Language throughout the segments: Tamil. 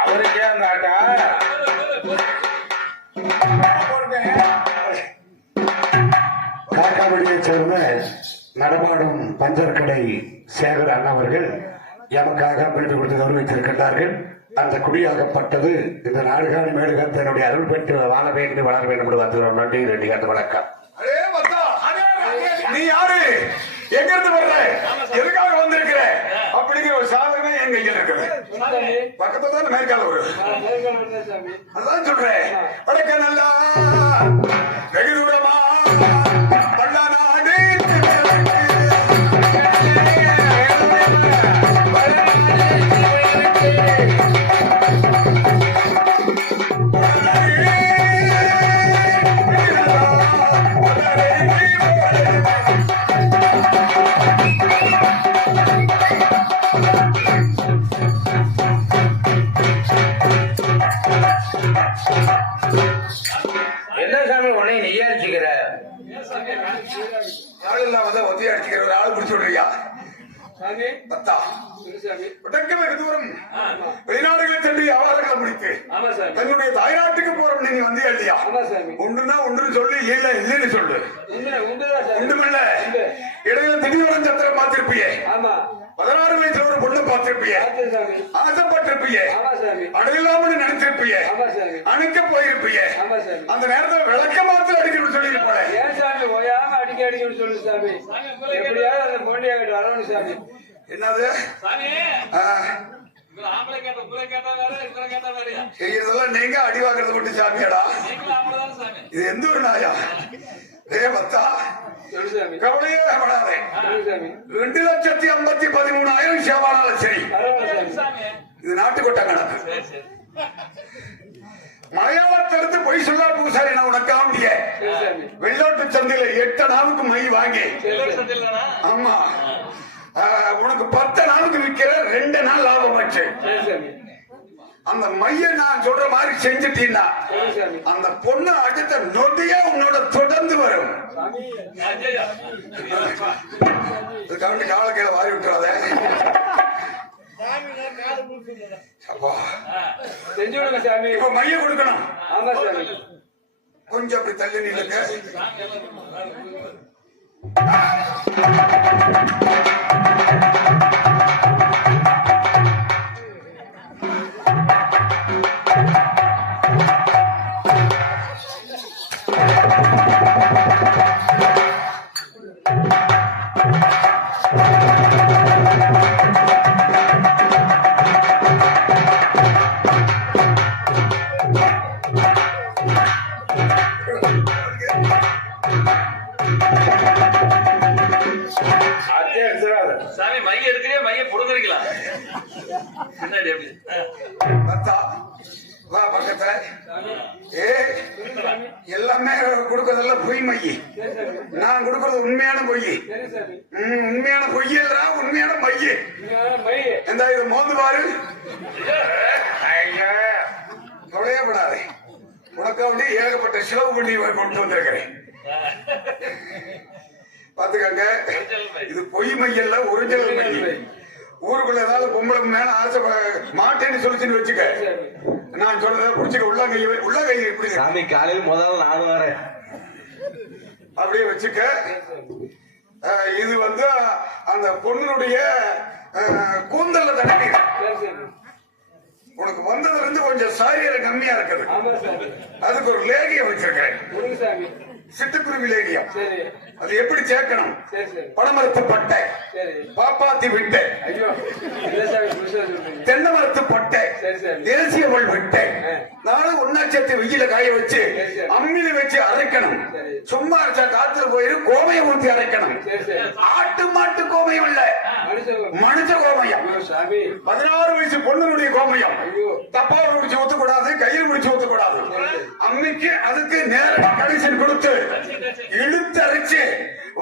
அவருக்கே அந்த ஆட்டா காக்காவடியைச் சேர்ந்த நடமாடும் பஞ்சர் கடை சேகர் அண்ணா அவர்கள் எமக்காக மீண்டு கொடுத்து கௌரவித்திருக்கின்றார்கள். அந்த குடியாகப்பட்டது இந்த நாடுகாணி மேடுகான் தன்னுடைய அருள் பெற்று வாழ வேண்டும் வளர வேண்டும் என்று வந்துள்ளோம். நன்றி ரெண்டு காட்டு வணக்கம். நீ யாரு, எங்க இருந்து வர்ற, எதுக்காக வந்திருக்கிற அப்படிங்கிற ஒரு சாதகமே எங்க கையில் இருக்குது. பக்கத்துல தான் மேற்கால ஒரு அதான் சொல்றேன். வடக்க நல்லா வெகு தூரமா என்ன சாமி உன்னை நெய்யா அடிச்சுக்கிற ஆள் இல்லாம தான் ஒத்தியா அடிச்சுக்கிற ஒரு ஆள் பிடிச்சு விடுறியா? பத்தா வெகு தூரம் வெளிநாடுகளில் சென்று வியாபாரங்களை முடித்து தன்னுடைய தாய்நாட்டுக்கு போறோம். நீ வந்தியா இல்லையா? ஒன்றுனா ஒன்று சொல்லு, இல்ல இல்லைன்னு சொல்லு. ஒன்றுமில்ல, இடையில திடீர்னு சத்திரம் பார்த்திருப்பியே, 16 வயசுல ஒரு பொண்ணு பார்த்திருப்பிய, ஆசைப்பட்டிருப்பிய, அடையலாம்னு நினைச்சிருப்பிய, அணுக்க போயிருப்பிய. அந்த நேரத்தில் விளக்க மாத்திர அடிக்கணும்னு சொல்லியிருப்பாரு. என்னது செய்யறதெல்லாம் நீங்க அடி வாங்குறது மட்டும் சாமியாடா? இது எந்த ஒரு நாயா? பத்தா கவலையே படாதே. 2,53,000 சேவானாலும் சரி, இது நாட்டுக்கொட்ட கணக்கு. மலையாளத்திலிருந்து பொய் சொல்லா பூசாரி நான் உனக்கு காமிய வெள்ளோட்டு சந்தையில 8 நாளுக்கு மை வாங்கி, ஆமா உனக்கு 10 நாளுக்கு விற்கிற 2 நாள் லாபம் ஆச்சு. அந்த மைய நான் சொல்ற மாதிரி செஞ்சுட்டீங்கன்னா அந்த பொண்ணு அடுத்த நொடியே உன்னோட தொடர்ந்து வரும். கவனி காவல கீழே வாரி விட்டுறாத. இப்ப மைய கொடுக்கணும். கொஞ்சம் அப்படி தள்ளி நில்லுங்க. சாமி மைய எடுக்கிறே, மைய புடுங்கறீங்களா? பின்னாடி எப்படி வா பக்கத்துல. எல்லாமே கொடுக்கறதெல்லாம் பொய் மைய. நான் கொடுக்கறது உண்மையான பொய். உண்மையான பொய் இல்ல, உண்மையான மைய. எந்த இது மோந்து பாரு. கவலையே படாதே, உனக்கு வந்து ஏகப்பட்ட செலவு பண்ணி கொண்டு வந்திருக்கிறேன். பாத்துக்கங்க, இது பொய் மையல்ல, ஒரிஜினல் மைய. ஊருக்குள்ள ஏதாவது பொம்பளை மேல ஆசை மாட்டேன்னு சொல்லிச்சுன்னு வச்சுக்க, நான் சொல்றத புடிச்சுக்க. உள்ளங்கை இப்படி சாமி காலையில் முதல்ல நானும் வரேன் அப்படியே வச்சுக்க. இது வந்து அந்த பொண்ணுடைய கூந்தல்ல தடவி உனக்கு வந்ததுல இருந்து கொஞ்சம் சாரியர கம்மியா இருக்குது. அதுக்கு ஒரு லேகியம் வச்சிருக்கிறேன், சிட்டுக்குருவி லேகியம். அது எப்படி சேர்க்கணும்? பனமரத்து பட்டை, பாப்பாத்தி விட்டை, தென்னை மரத்து பட்டை, தேசிய வள் விட்டை, நானும் ஒன்னா சேர்த்து வெயில காய வச்சு அம்மியில வச்சு அரைக்கணும். சும்மா அரைச்சா காத்துல போயிரு. கோமையை ஊற்றி அரைக்கணும். ஆட்டு மாட்டு கோமையம் இல்ல, மனுஷ கோமயம். 16 வயசு பொண்ணுடைய கோமயம். தப்பா முடிச்சு ஊத்தக்கூடாது, கையில் முடிச்சு ஊத்தக்கூடாது. அம்மிக்கு அதுக்கு நேரடி கடிசன் கொடுத்து இழுத்து அரைச்சு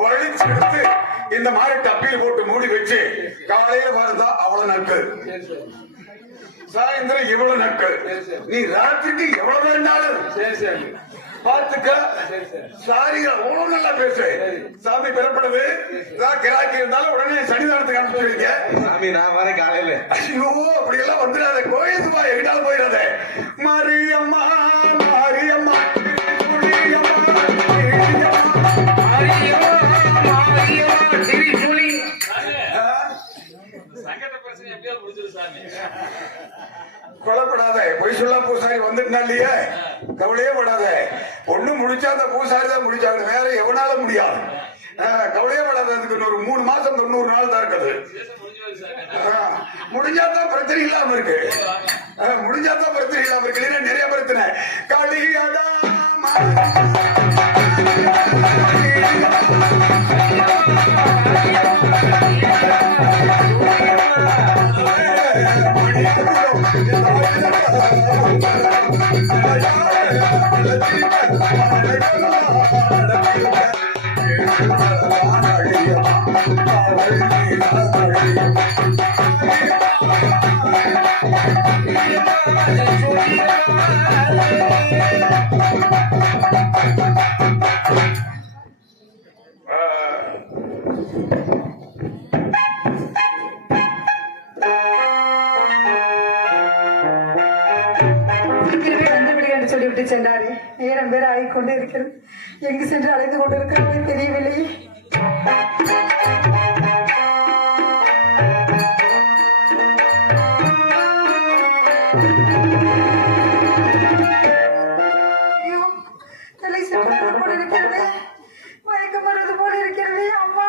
வலிச்சு எடுத்து இந்த மாதிரி டப்பில் போட்டு மூடி வச்சு காலையில வருதா அவ்வளவு நக்கு, சாயந்தரம் இவ்வளவு நக்கு. நீ ராத்திரிக்கு எவ்வளவு வேண்டாலும் பார்த்துக்க. சாரி, அவ்வளவு நல்லா பேசு. சாமி பெறப்படுது. ஏதாவது கிராக்கி இருந்தாலும் உடனே சன்னிதானத்துக்கு அனுப்பிச்சுடுவீங்க. சாமி நான் வரேன் காலையில. ஐயோ, அப்படி எல்லாம் வந்துடாத. கோயிலுக்கு போய் எங்கிட்டாலும் போயிடாத. மாரியம்மா மாரியம்மா கொலைப்படாத. பொய் சொல்ல பூசாரி வந்துட்டா இல்லையே, கவலையே படாத. ஒண்ணு முடிச்சா அந்த பூசாரி தான் முடிச்சாங்க, வேற எவனால முடியாது. கவலையே படாத. அதுக்கு ஒரு 3 மாசம் 90 நாள் தான் இருக்குது. முடிஞ்சாதான் பிரச்சனை இல்லாம இருக்கு. முடிஞ்சாதான் பிரச்சனை இல்லாம இருக்கு. இல்லைன்னா நிறைய பிரச்சனை. களியடா சொல்லிவிட்டு சென்றாரே. நேரம் பேர் ஆகிக்கொண்டு இருக்கிறது. எங்கு சென்று அழைத்து கொண்டிருக்கிறாரே தெரியவில்லையே. ஐயோ, தலை சுற்றுவது போல இருக்கிறது. மயக்கம் வருவது போல இருக்கிறது. அம்மா,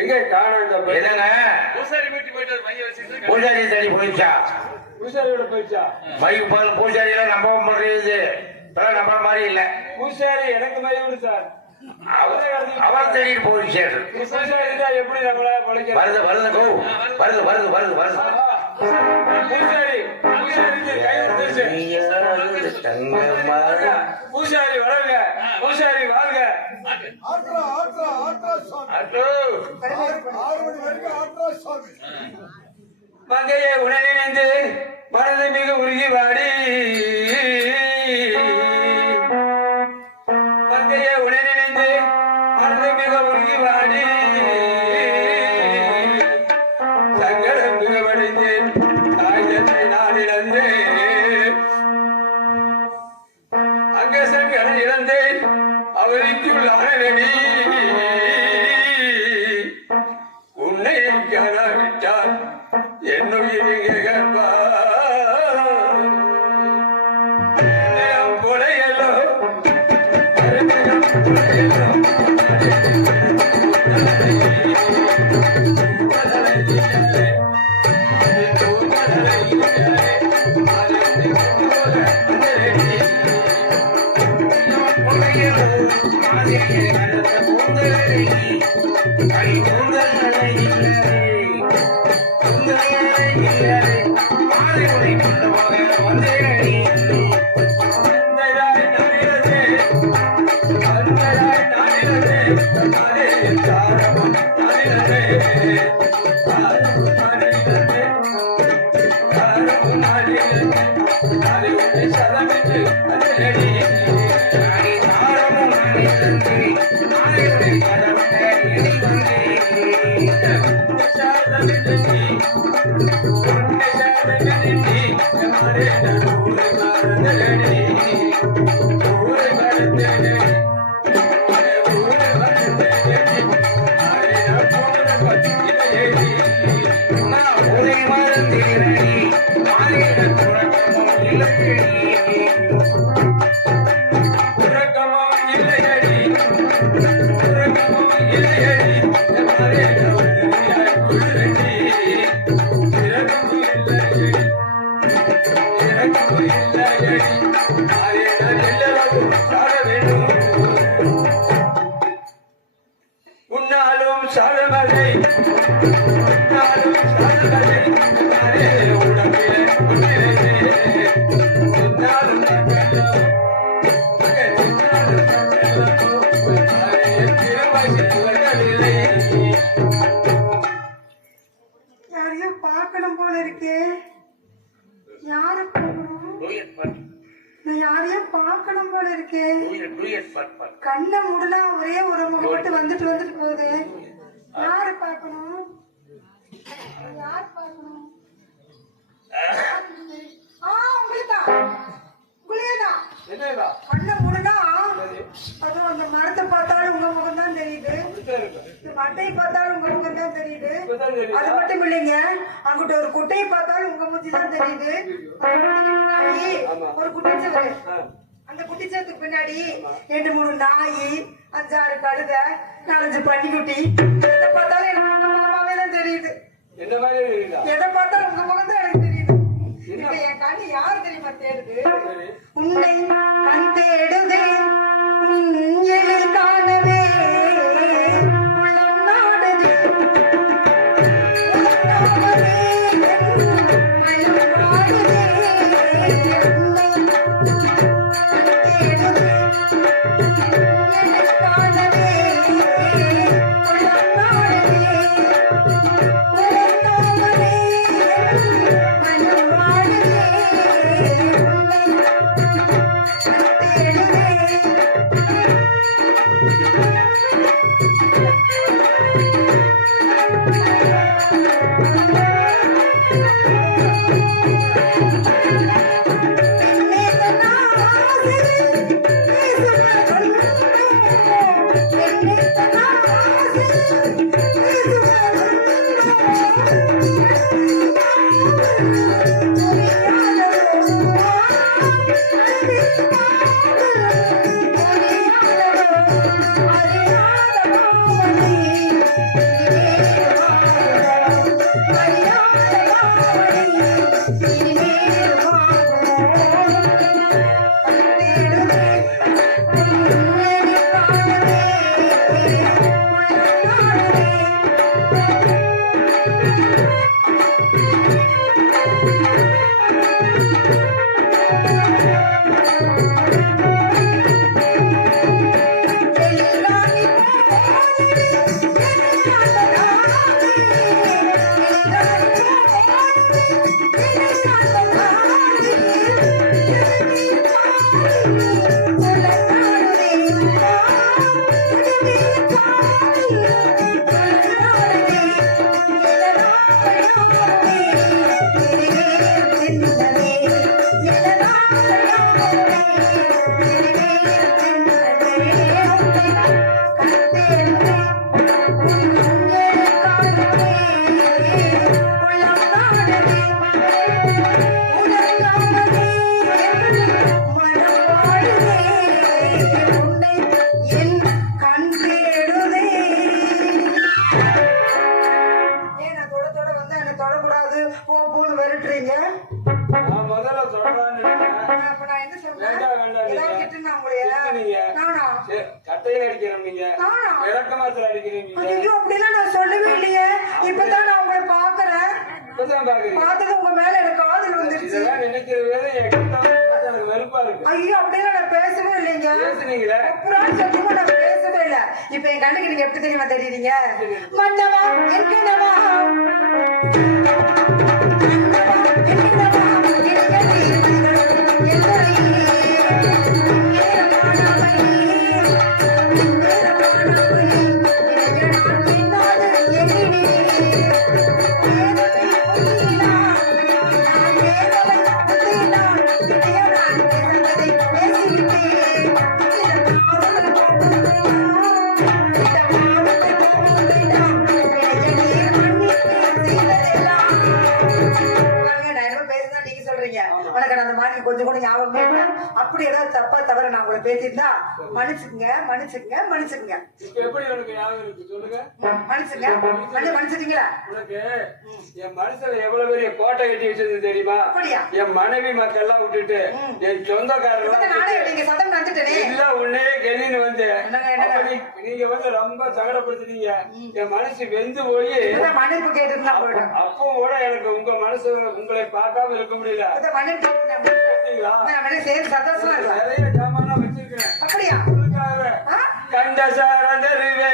எங்க காணோம்? என்னங்க பூஜாரி தேடி போயிடுச்சா? பூசாரியோட போயிடுச்சா? பைக் போல பூஜாரி எல்லாம் நம்ப முடியுது. நம்புற மாதிரி இல்ல. பூசாரி எனக்கு மதிப்பு சார். அவர் தேடிட்டு போயிடுச்சு. பூசாரி தான் எப்படி நம்மள பழைக்க வருது வருது கோ வருது வருது வருது வருது. பூசாரி பூசாரி கை வந்துருச்சு. பூசாரி வளருங்க, பூசாரி வாழ்க. மங்கையை உடனிணைந்து மனது மிக உருகி வாடி. மங்கையை உடனிணைந்து மனது மிக உருகி வாடி. சங்கடம் மிக வடிந்தேன், தாயத்தை நான் இழந்தேன். அங்க சங்கடம் இழந்தேன், அவருக்குள் அரணி. உன்னை காணாவிட்டால் என்னுயிரிங்கே கற்பா. கொலையல்லோ யாரையும் பார்க்கணும் போல இருக்கே. யார பார்க்கணும்? நான் யாரையும் பார்க்கணும் போல இருக்கே. கண்ணை மூடனா ஒரே ஒரு முகம் மட்டும் வந்துட்டு வந்துட்டு போகுது. யார பார்க்கணும்? யார் பார்க்கணும்? உங்களுதான் உங்களேதான். கண்ணை மூடனா அதுவும் அந்த மரத்தை பார்த்தாலும் உங்க முகம் தான் தெரியுது, மட்டையை பார்த்தாலும் உங்க முகம் தான் தெரியுது. அது மட்டும் இல்லைங்க, அங்கிட்ட ஒரு குட்டையை பார்த்தாலும் உங்க மூஞ்சி தான் தெரியுது. ஒரு குட்டிச்சவரு, அந்த குட்டிச்சத்துக்கு பின்னாடி 2-3 நாய், 5-6 கழுதை, 4-5 பன்னிக்குட்டி. எதை பார்த்தாலும் எனக்கு உங்க முகமாவே தான் தெரியுது. எதை பார்த்தாலும் உங்க முகம் தான் எனக்கு தெரியுது. இப்ப என் கண்ணு யாரு தெரியுமா தேடுது? உன்னை கண் தேடுது எழில் காணவே உள்ளம் நாடுது. கட்டையில அடிக்கிறோம் நீங்க, விளக்கமாத்துல அடிக்கிறீங்க. ஐயோ அப்படிலாம் நான் சொல்லவே இல்லையே. இப்பதான் நான் உங்களை பாக்குறேன். இப்பதான் பாக்குறீங்க. பார்த்தது உங்க மேல எனக்கு காதல் வந்துருச்சு. இதெல்லாம் நினைக்கிறதே எனக்கு வெறுப்பா இருக்கு. ஐயோ அப்படிலாம் நான் பேசவே இல்லைங்க. பேசுனீங்களே அப்புறம் சத்தியமா நான் பேசவே இல்ல. இப்ப என் கண்ணுக்கு நீங்க எப்படி தெரியுமா தெரியுறீங்க? மன்னவா இருக்கணவா Thank you. உனக்கு அந்த மாதிரி கொஞ்சம் கூட ஞாபகமே இல்லை. அப்படி ஏதாவது தப்பா தவிர நான் உங்களை பேசியிருந்தா மன்னிச்சுக்குங்க மன்னிச்சுக்குங்க மன்னிச்சுக்குங்க. இப்ப எப்படி உனக்கு ஞாபகம் இருக்கு சொல்லுங்க? மன்னிச்சுங்க மன்னிச்சிட்டீங்களா? உனக்கு என் மனசுல எவ்வளவு பெரிய கோட்டை கட்டி வச்சது தெரியுமா? அப்படியா? என் மனைவி மக்கள் எல்லாம் விட்டுட்டு என் சொந்தக்காரர் நானே நீங்க சத்தம் நடந்துட்டேனே இல்ல உன்னே கெல்லின்னு வந்து என்னங்க, என்னங்க? அப்ப நீங்க வந்து ரொம்ப சங்கடப்படுத்துறீங்க. என் மனசு வெந்து போய் மன்னிப்பு கேட்டுட்டு போயிடும். அப்போ கூட எனக்கு உங்க மனசு உங்களை பார்க்காம இருக்க முடியல. மன்னிப்பு சேர்ந்து சந்தோஷமா இருக்கும். நிறைய ஜாமான் வச்சிருக்கேன். அப்படியா? உங்களுக்காக கண்ட சாரந்தருவே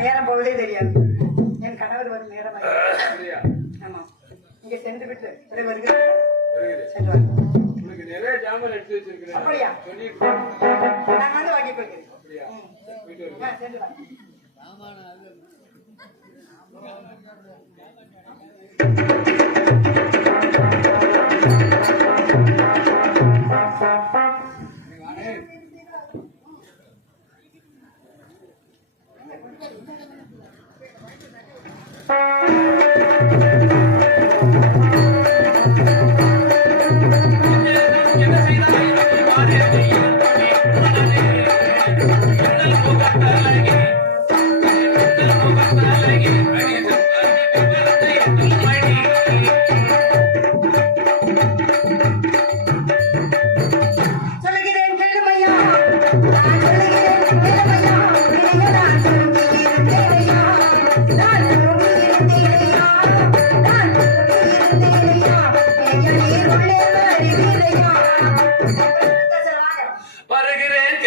நேரம் போவதே தெரியாது. என் கணவர் வரும் நேரம் ஆமா இங்க சென்று விட்டு வருகிறேன். நிறைய ஜாமான் எடுத்து வச்சிருக்கிறேன். அப்படியா? நான் வந்து வாங்கி போய்க்கிறேன். சென்று வா. வருகிறேன்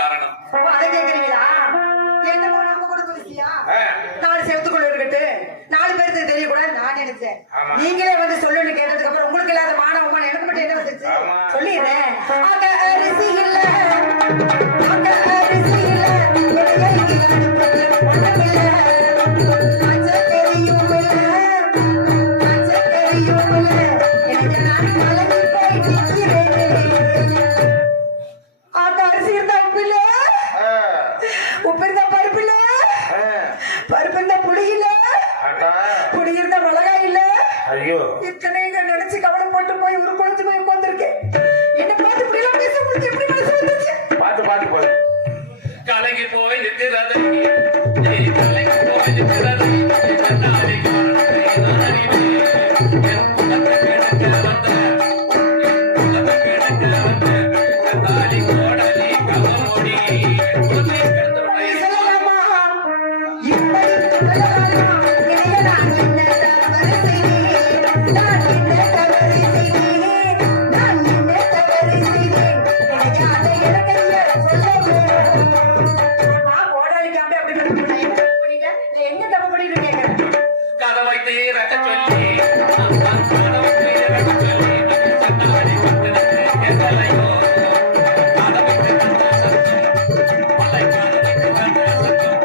காரணம்? ஓ, அதை கேக்குறீங்களா? என்னமோ நம்ம கூட பேசியா? 4 செவத்துக்குள்ள இருக்கட்டு 4 பேருக்கு தெரியக்கூடாது நான் நினைச்சேன். ஆமா. நீங்களே வந்து சொல்லணும்னு கேட்டதுக்கு அப்புறம் உங்களுக்கு இல்லாத மானவமான எனக்கு மட்டும் என்ன வந்துச்சு? ஆமா. சொல்லிடுறேன். அங்க அரிசி இல்ல, அங்க அரிசி இல்ல, ஒண்ணுமில்ல, பச்சைக்கறியும் இல்ல, பச்சைக்கறியும் இல்ல, எனக்கு நான் கலங்கி போய் நிக்கிறேன். அங்க அரிசி இருந்தா உப்பு இல்ல, உப்பு இருந்தா பருப்பு இல்ல, பருப்பு இருந்தா புளி இல்ல, புளி இருந்தா மிளகாய் இல்ல. ஐயோ, இத்தனைங்க நினைச்சு கவலை போட்டு போய் ஒரு குளத்து போய் உட்கார்ந்திருக்கேன். என்ன பார்த்து இப்படி எல்லாம் பேச முடிஞ்சு எப்படி மனசு வந்துச்சு? பாத்து போய் கலங்கி போய் நிற்கிறது, நீ கலங்கி போய் நிற்கிறது, கண்ணாடி காரணத்தை நான் அறிவேன். என் முகத்தை கிழக்க வந்த, என் முகத்தை கிழக்க வந்த, கண்ணாடி கோடலி கவமொழி புதி கிடந்தவனை சொல்லலாமா? இப்படி சொல்லலாமா? இளைய நான் என்ன தவறு செய்தேன்? நான் என்ன தவறு செய்தேன்? நான் என்ன தவறு செய்தேன்? எனக்கு அதை இலக்கைய சொல்லவும். நான் கோடாலிக்காம அப்படி பண்ணிட்டேன். நான் என்ன தப்பு பண்ணிட்டு கேட்கிறேன்? கதவை தீரக்க சொல்லி, கதவை தீரக்க சொல்லி, கண்ணாடி கட்டினது எங்களையோ, கதவை திறந்த சத்தம், மலை கதவை திறந்த சத்தம்,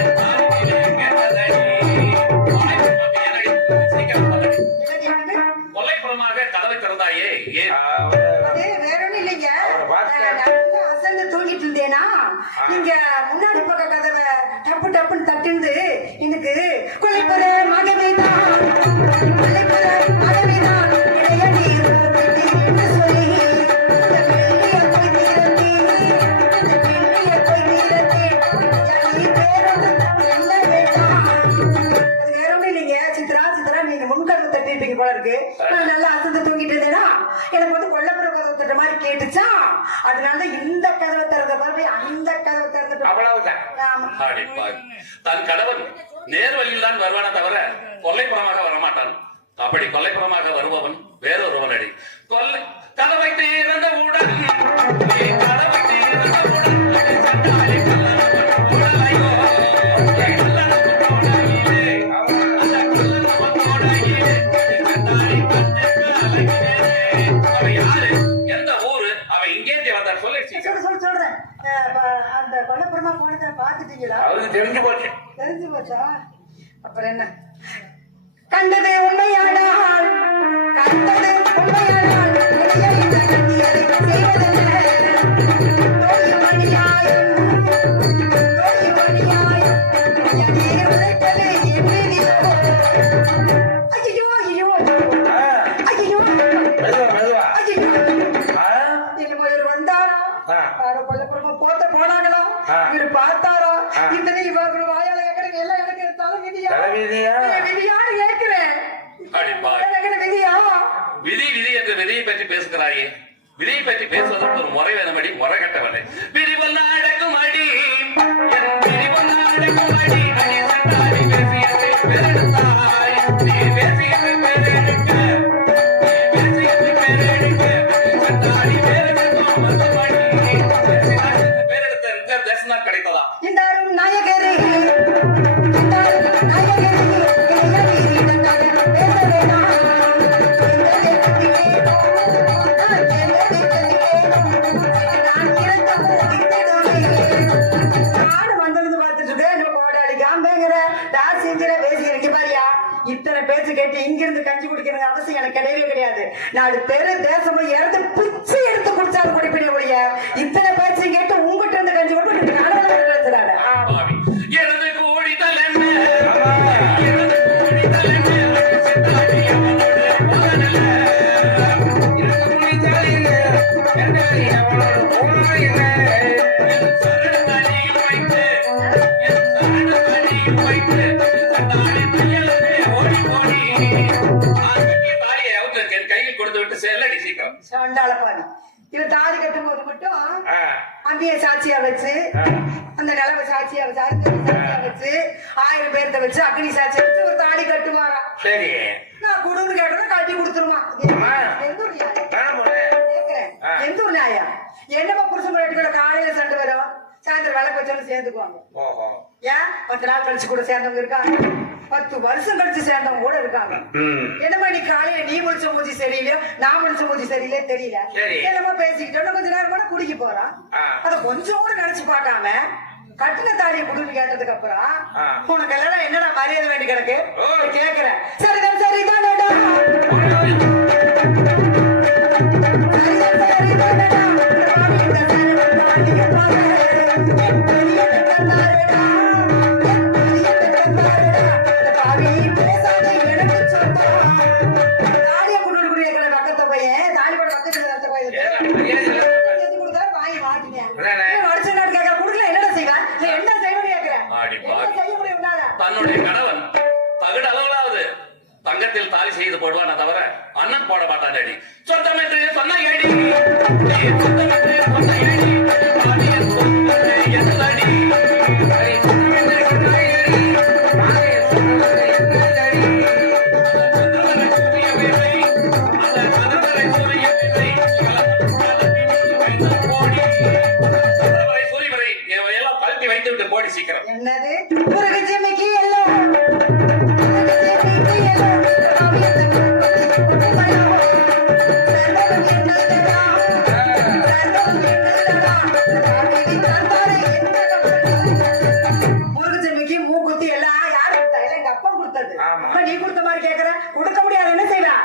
என் காதிலே கேட்டதடி. சீக்கிரம் சொல்லு. என்னது என்னது? கொல்லைப்புறமாக கதவை திறந்தாயே ஏன்? அது வேற ஒண்ணும் இல்லைங்க. நான் வந்து அசந்து தூங்கிட்டு இருந்தேனா, நீங்க முன்னாடி பக்கம் கதவை டப்பு டப்புன்னு தட்டுந்து எனக்கு கொலைப்புற மகவேதான், கொலைப்புற மகவேதான், இளைய நீர் என்று சொல்லி இந்த வெள்ளிய போய் தீரத்தேன், இந்த வெள்ளிய போய் தீரத்தேன், நீ பேரொன்று என்ன வேண்டாம். அது வேற ஒண்ணும் இல்லைங்க. சித்ரா சித்ரா நீங்க முன்கதவு தட்டிருப்பீங்க போல இருக்கு. நான் நல்லா அசந்து தூங்கிட்டு இருந்தேனா, எனக்கு வந்து கொல்லப்புற கதவு தட்டுற மாதிரி கேட்டுச்சா, அதனால இந்த கதவை திறந்த மாதிரி அந்த கதவை திறந்து அவ்வளவுதான். ஆமா. அடிப்பாய். தன் கணவன் நேர் வழியில் தான் வருவான தவிர கொல்லைப்புறமாக வரமாட்டான். அப்படி கொல்லைப்புறமாக வருபவன் வேறொருவன் அடி. கொல்லை கதவை திறந்தவுடன், நீ கதவை திறந்தவுடன், அடி சண்டாளி கல்லணவன் உடலையோ, கல்லணவன் கோடையிலே, அந்த கல்லணவன் கோடையிலே, சண்டாளி கண்ணுக்கு அழகிலே. அவன் யாரு? எந்த ஊரு? அவன் இங்கே வந்தார். சொல்லு சீக்கிரம். சொல்றேன். அந்த கொல்லப்புறமா போனதை பாத்துட்டீங்களா? அவருக்கு தெரிஞ்சு போச்சு. தெரிஞ்சு போச்சா? அப்புறம் என்ன? கண்டது உண்மையானால், கண்டது உண்மையானால், இளைய இந்த கண்ணியரை செய்வதென்ன? தோழி மணியாயும், தோழி மணியாயும், என் நீர் உரைத்தது என் விதியோ. ஐயையோ, ஐயையோ, ஐயையோ, மெதுவா ஐயையோ. என்னமோ இவர் வந்தாரா? யாரோ கொல்லப்புறமா போனாங்களா? இவர் பார்த்தாரா? இத்தனை இவங்க வாயால கேட்கறீங்க எல்லாம் எனக்கு தலைவிதியா? தலைவிதியா? விதியான்னு கேட்கிறேன். அடிப்பாய். எனக்கு விதியா? விதி விதி என்று விதியை பற்றி பேசுகிறாயே, விதியை பற்றி பேசுவதற்கு ஒரு முறை வேணுமடி, முறை கட்டவில்லை. விதிவல் நாடகம் அடி, என் விதிவல் நாடகம் அடி, அடி சண்டாளி பேசியதை பெறெடுத்தாய், நீ பேசியதை பெறெடுக்க, நீ பேசியதை பெறெடுக்க, சண்டாளி பேரெடுத்தோம் மதுமணி, பேரெடுத்த தரிசனம் கிடைத்ததா? இந்தாரும் நாயகரே, இந்தாரும் நாயகரே, இளைய நீரிடக்காக பேச வேணாம். எந்த தேசத்திலேனோ, நான் எந்த தேசத்திலேனோ, நான் இறந்த போதித்திடுவேன். நானும் வந்திருந்து பார்த்துட்டு இருக்கேன். இன்னும் கோடாளி காம்பேங்கிற தார் செஞ்சிட பேசிக்கிறேன். இங்க பாரியா, இத்தனை பேச்சு கேட்டு இங்கிருந்து கஞ்சி குடிக்கிறது அவசியம் எனக்கு கிடையவே கிடையாது. 4 பேரு தேசமும் இறந்து பிச்சை எடுத்து குடிச்சாலும் குடிப்பினே ஒழிய இத்தனை பேச்சு கேட்டு உங்ககிட்ட இருந்து கஞ்சி கொண்டு பாவி. இறந்து கூடிதல் என்ன? இறந்து கூடிதல் என்ன? செத்தாடி அவனோடு போதனல்ல. இறந்து கூடிதல் என்ன? செத்தாடி அவனோடு போதனல்ல. என் சரண தனியில் வைத்து, என் சரண தனியில் வைத்து, செத்தாடி தையலமே ஓடி ஓடி. நான் கட்டிய தாலியை அவுத்து என் கையில் கொடுத்து விட்டு செல்லடி சீக்கிரம். சண்டாளப்பாடி இவன் தாலி கட்டும் போது மட்டும் அம்பிய சாட்சியா வச்சு, அந்த நிலவை சாட்சியா வச்சு 1000 பேர்த்த வச்சு அக்னி சாட்சியா வச்சு ஒரு தாலி கட்டுவாராம். சரி, நான் குடுன்னு கேட்டோம்னா கட்டி கொடுத்துருவான். எந்த ஒரு நியாயம்? தானே போறேன். கேக்குறேன். எந்த ஒரு நியாயம்? என்னமா புருஷன் வீட்டுக்குள்ள காலையில சண்டை வரும், சாயந்தரம் விளக்கு வச்சாலும் சேர்ந்துக்குவாங்க. ஓஹோ. ஏன் 10 நாள் கழிச்சு கூட சேர்ந்தவங்க இருக்காங்க, 10 வருஷம் கழிச்சு சேர்ந்தவங்க கூட இருக்காங்க. என்னமா நீ காலையில நீ முடிச்ச மூஞ்சி சரியில்லையோ நான் முடிச்ச மூஞ்சி சரியில்லையோ தெரியல, சரி. என்னமா பேசிக்கிட்டோம், கொஞ்ச நேரம் கூட குடிக்க போறான். அத கொஞ்சம் கூட நினைச்சு பார்க்காம கட்டின தாலியை குடுன்னு கேட்டதுக்கு அப்புறம் உனக்கு எல்லாம் என்னடா மரியாதை வேண்டி கிடக்கு கேக்குறேன். சரிதான் சரிதான் தன்னுடைய கணவன் தகுடு அளவலாவது தங்கத்தில் தாலி செய்து போடுவான தவிர அண்ணன் போட மாட்டான் அடி. சொந்தம் என்று சொன்ன ஏடி, சொந்தம் என்று சொன்ன ஏடி, பாடியன் சொன்னது என்னடி? சொந்தம் என்று சொன்ன ஏடி, பாடியன் சொன்னது என்னடி? அந்த சந்திரனை சூரியவில்லை, அந்த சந்திரனை சூரியவில்லை, போடி சந்திரவரை சூரியவரை இவையெல்லாம் கழட்டி வைத்து விட்டு போடி சீக்கிரம். என்னது ஒரு விஜயமிக்கு எல்லாம் மூக்குத்தி எல்லாம் யாரு கொடுத்தா? எங்க அப்பா கொடுத்தது. நீ கொடுத்த மாதிரி கேக்குற, கொடுக்க முடியாது, என்ன செய்யலாம்?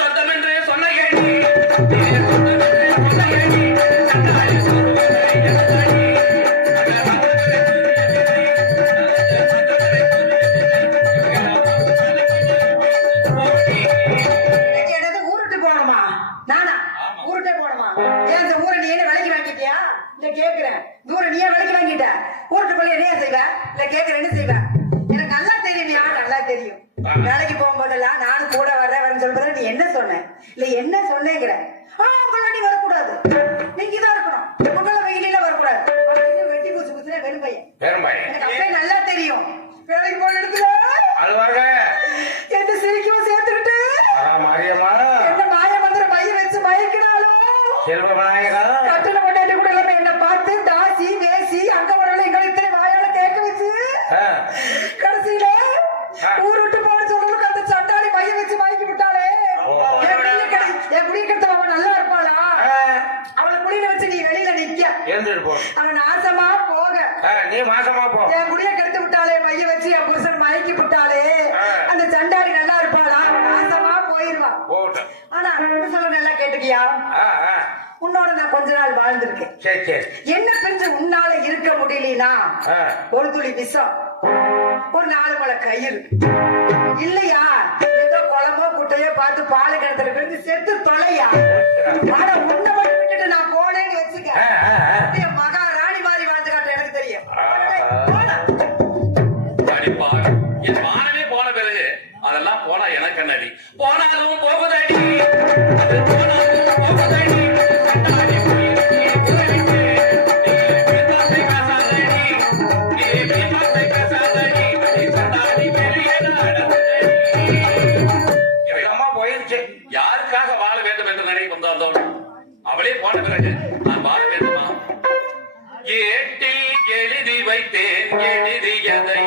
சொந்தம் என்று சொன்ன ஏடி, சொந்தம் என்று சொன்ன ஏடி, சண்டாளி சொல்லுவதை என்னடி? என்னது ஊருட்டு போகணுமா? நானா ஊருட்டே போகணுமா? ஏன் இந்த ஊரை நீ என்ன விலைக்கு வாங்கிட்டியா? இல்ல கேக்குறேன், ஊரை நீயே விலைக்கு வாங்கிட்ட, ஊருட்டு போய் என்ன செய்வ? இல்ல கேக்குறேன், என்ன செய்வ? எனக்கு நல்லா தெரியும், நீ நல்லா தெரியும். வேலைக்கு போகும்போதெல்லாம் நானும் கூட வர்றேன் சொல்றத நீ என்ன சொன்ன? இல்ல என்ன சொன்னேங்கிற? உங்களை நீ வரக்கூடாது, நீங்க தான் இருக்கணும், உங்களை வெயில வரக்கூடாது. வெட்டி பூச்சி பூச்சினா வெறும் பையன், எனக்கு அப்பவே நல்லா தெரியும். வேலைக்கு போன இடத்துல அழுவாங்க எந்த சிரிக்கவும் சேர்த்துக்கிட்டு மாரியம்மா என்ன மாய மந்திர மைய வச்சு மயக்கினாலும் செல்வ விநாயகா கட்டில கொண்டாட்டி கூட இல்லாம என்ன பார்த்து தாசி வேசி அங்க வரல எங்களை இத்தனை வாயால கேட்க வச்சு கடைசியில ஊர் விட்டு போன சொல்றதுக்கு அந்த சண்டாளி மைய வச்சு மயக்கி விட்டாளே. என் குடிய கெடுத்த அவன் நல்லா இருப்பாளா? அவளை குடியில வச்சு நீ வெளியில நிக்க, அவன் நாசமா போக, நீ மாசமா போ. என் குடிய கெடுத்து விட்டாளே, மைய வச்சு என் புருஷன் மயக்கி விட்டாளே, அந்த சண்டாளி நல்லா இருப்பாளா? அவன் நாசமா போயிருவான். ஆனா சொல்ல நல்லா கேட்டுக்கியா, உன்னோட நான் கொஞ்ச நாள் வாழ்ந்திருக்கேன். சரி சரி. என்ன பிரிஞ்சு உன்னால இருக்க முடியலனா ஒரு துளி விஷம், ஒரு 4 முளை கயிறு இல்லையா, ஏதோ குளமோ குட்டையோ பார்த்து பாலு கிணத்துல விழுந்து செத்து தொலையா. ஆனா உன்னை மட்டும் விட்டுட்டு நான் போனேன்னு வச்சுக்க, என் மகா ராணி மாதிரி வாழ்ந்து காட்ட எனக்கு தெரியும். என் மானமே போன பிறகு அதெல்லாம் போனா எனக்கு என்னடி? போனாலும் போகுதடி, அது போனாலும் போகுதடி. யாருக்காக வாழ வேண்டும் என்று நினைவு வந்தோம்? அவளே போன பிறகு நான் வாழ வேண்டுமா? ஏட்டில் எழுதி வைத்தேன் எழுதியதை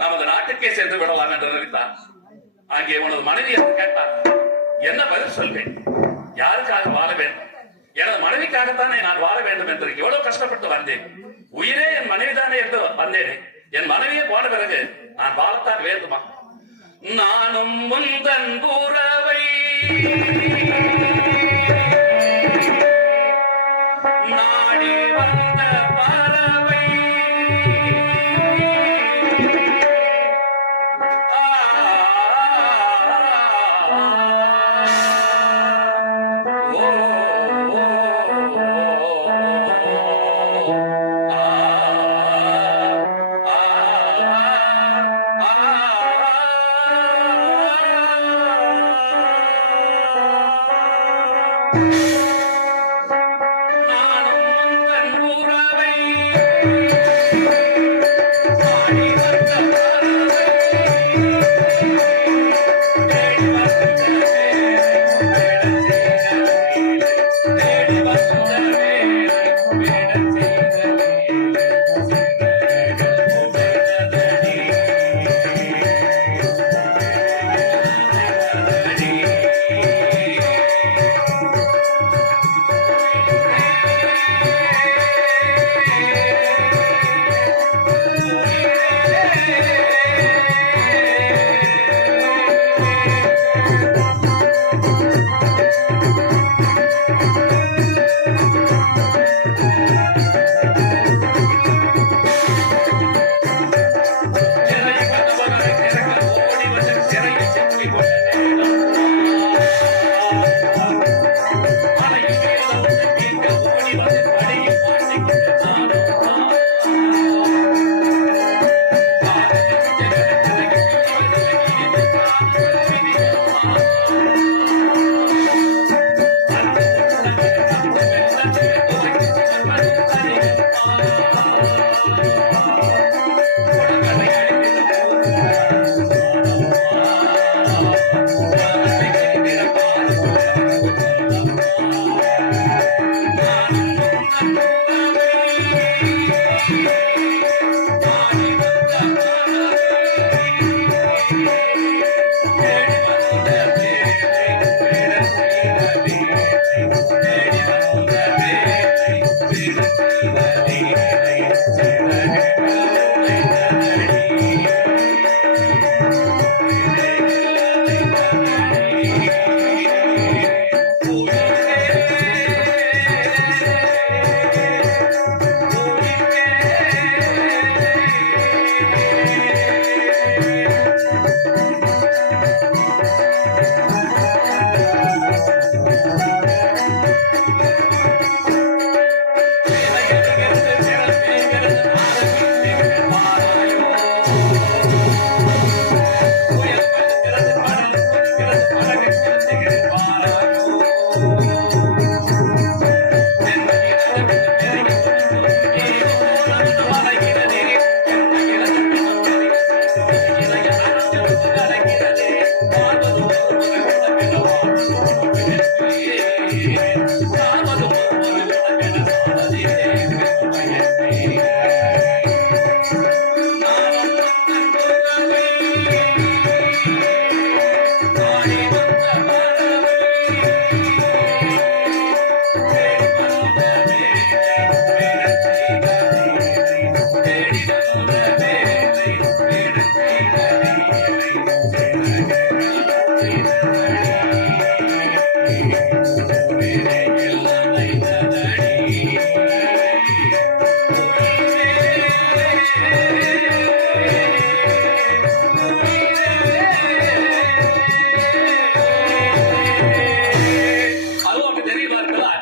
நமது நாட்டுக்கே சென்று விடலாம் என்று நினைத்தார். அங்கே உனது மனைவி என்று கேட்டார். என்ன பதில் சொல்வேன்? யாருக்காக வாழ வேண்டும்? எனது மனைவிக்காகத்தானே நான் வாழ வேண்டும் என்று எவ்வளவு கஷ்டப்பட்டு வந்தேன். உயிரே என் மனைவிதானே என்று வந்தேனே. என் மனைவியே போன பிறகு நான் வாழத்தான் வேண்டுமா? நானும் முந்தன் உறவை நாடி வந்த பறவை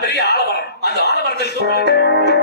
பெரிய ஆலமரம். அந்த ஆலமரத்தில்